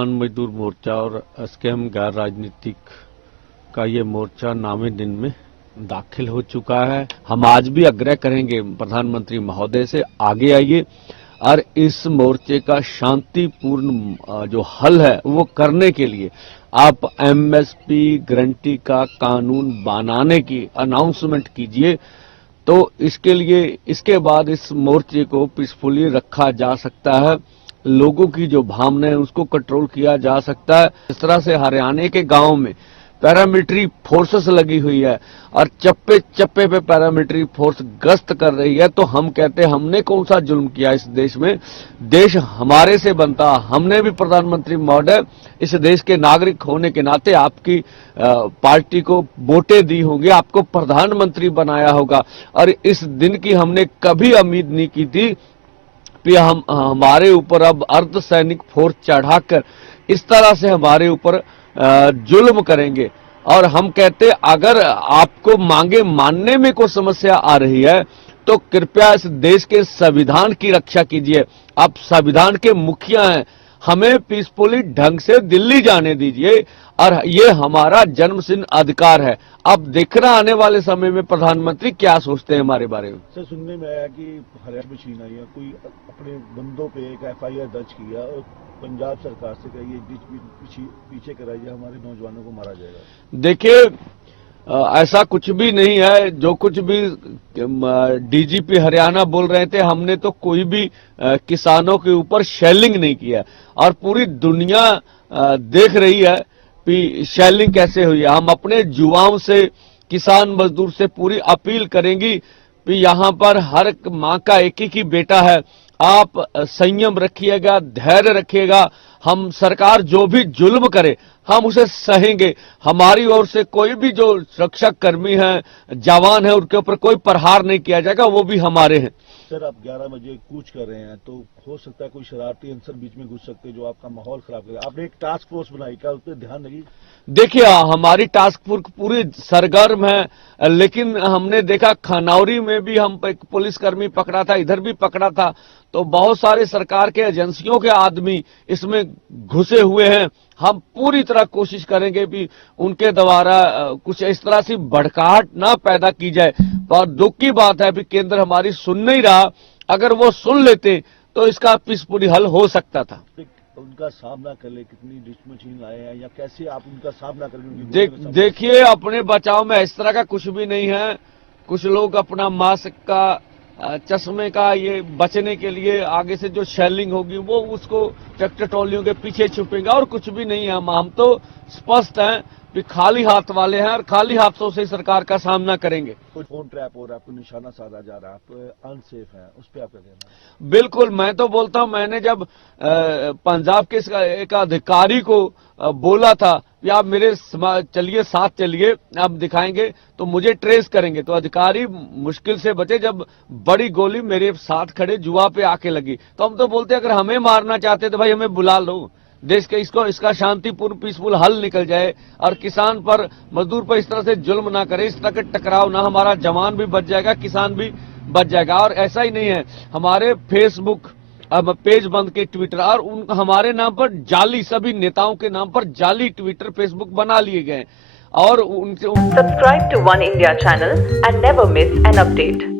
किसान मजदूर मोर्चा और एसकेएम गैर राजनीतिक का ये मोर्चा नामे दिन में दाखिल हो चुका है। हम आज भी आग्रह करेंगे प्रधानमंत्री महोदय से, आगे आइए और इस मोर्चे का शांतिपूर्ण जो हल है वो करने के लिए आप एमएसपी गारंटी का कानून बनाने की अनाउंसमेंट कीजिए। तो इसके लिए इसके बाद इस मोर्चे को पीसफुली रखा जा सकता है, लोगों की जो भावना है उसको कंट्रोल किया जा सकता है। इस तरह से हरियाणा के गांव में पैरामिलिट्री फोर्सेस लगी हुई है और चप्पे चप्पे पे पैरामिलिट्री फोर्स गश्त कर रही है, तो हम कहते हैं हमने कौन सा जुल्म किया इस देश में? देश हमारे से बनता। हमने भी प्रधानमंत्री महोदय इस देश के नागरिक होने के नाते आपकी पार्टी को वोटें दी होंगी, आपको प्रधानमंत्री बनाया होगा और इस दिन की हमने कभी उम्मीद नहीं की थी कि हम हमारे ऊपर अब अर्धसैनिक फोर्स चढ़ाकर इस तरह से हमारे ऊपर जुल्म करेंगे। और हम कहते अगर आपको मांगे मानने में कोई समस्या आ रही है तो कृपया इस देश के संविधान की रक्षा कीजिए। आप संविधान के मुखिया हैं, हमें पीसफुली ढंग से दिल्ली जाने दीजिए और ये हमारा जन्मसिद्ध अधिकार है। अब देखना आने वाले समय में प्रधानमंत्री क्या सोचते हैं हमारे बारे में। सर, सुनने में आया कि हरियाणा में चीन आई है, कोई अपने बंदों पे एक एफआईआर दर्ज किया और पंजाब सरकार से कहिए पीछे कराइए, हमारे नौजवानों को मारा जाएगा। देखिए, ऐसा कुछ भी नहीं है। जो कुछ भी डीजीपी हरियाणा बोल रहे थे, हमने तो कोई भी किसानों के ऊपर शेलिंग नहीं किया और पूरी दुनिया देख रही है कि शेलिंग कैसे हुई है। हम अपने युवाओं से, किसान मजदूर से पूरी अपील करेंगी कि यहाँ पर हर माँ का एक ही बेटा है, आप संयम रखिएगा, धैर्य रखिएगा। हम सरकार जो भी जुल्म करे हम उसे सहेंगे। हमारी ओर से कोई भी जो सुरक्षा कर्मी है, जवान है, उनके ऊपर कोई प्रहार नहीं किया जाएगा, वो भी हमारे हैं। सर, आप 11 बजे कूच कर रहे हैं तो हो सकता है कोई शरारती अंसर बीच में घुस सकते हैं जो आपका माहौल खराब करे। आपने एक टास्क फोर्स बनाई, क्या उस पर ध्यान लगी? देखिए, हमारी टास्क फोर्स पूरी सरगर्म है, लेकिन हमने देखा खनौरी में भी हम एक पुलिसकर्मी पकड़ा था, इधर भी पकड़ा था। तो बहुत सारे सरकार के एजेंसियों के आदमी इसमें घुसे हुए हैं। हम पूरी तरह कोशिश करेंगे कि उनके द्वारा कुछ इस तरह से भड़काहट ना पैदा की जाए। और दुख की बात है कि केंद्र हमारी सुन नहीं रहा। अगर वो सुन लेते तो इसका पीसफुली हल हो सकता था। उनका सामना कर ले, कितनी मशीन आए हैं या कैसे आप उनका सामना करेंगे? देखिए, अपने बचाव में इस तरह का कुछ भी नहीं है। कुछ लोग अपना मास्क का, चश्मे का, ये बचने के लिए आगे से जो शेलिंग होगी वो उसको ट्रैक्टर ट्रॉलियों के पीछे छुपेंगे और कुछ भी नहीं है। हम तो स्पष्ट हैं कि खाली हाथ वाले हैं और खाली हाथों से सरकार का सामना करेंगे। फोन ट्रैप हो रहा है, आपको निशाना साधा जा रहा है, आप अनसेफ हैं, उस पर आप क्या कहना है? बिल्कुल, मैं तो बोलता हूं, मैंने जब पंजाब के एक अधिकारी को बोला था कि आप मेरे चलिए, साथ चलिए, आप दिखाएंगे तो मुझे ट्रेस करेंगे, तो अधिकारी मुश्किल से बचे जब बड़ी गोली मेरे साथ खड़े जुआ पे आके लगी। तो हम तो बोलते अगर हमें मारना चाहते तो भाई हमें बुला लो, देश के इसका शांतिपूर्ण पीसफुल हल निकल जाए और किसान पर, मजदूर पर इस तरह से जुल्म ना करे, इस तरह के टकराव ना, हमारा जवान भी बच जाएगा, किसान भी बच जाएगा। और ऐसा ही नहीं है, हमारे फेसबुक अब पेज बंद के, ट्विटर और हमारे नाम पर जाली, सभी नेताओं के नाम पर जाली ट्विटर फेसबुक बना लिए गए और उनसे subscribe to one India channel and never miss an update.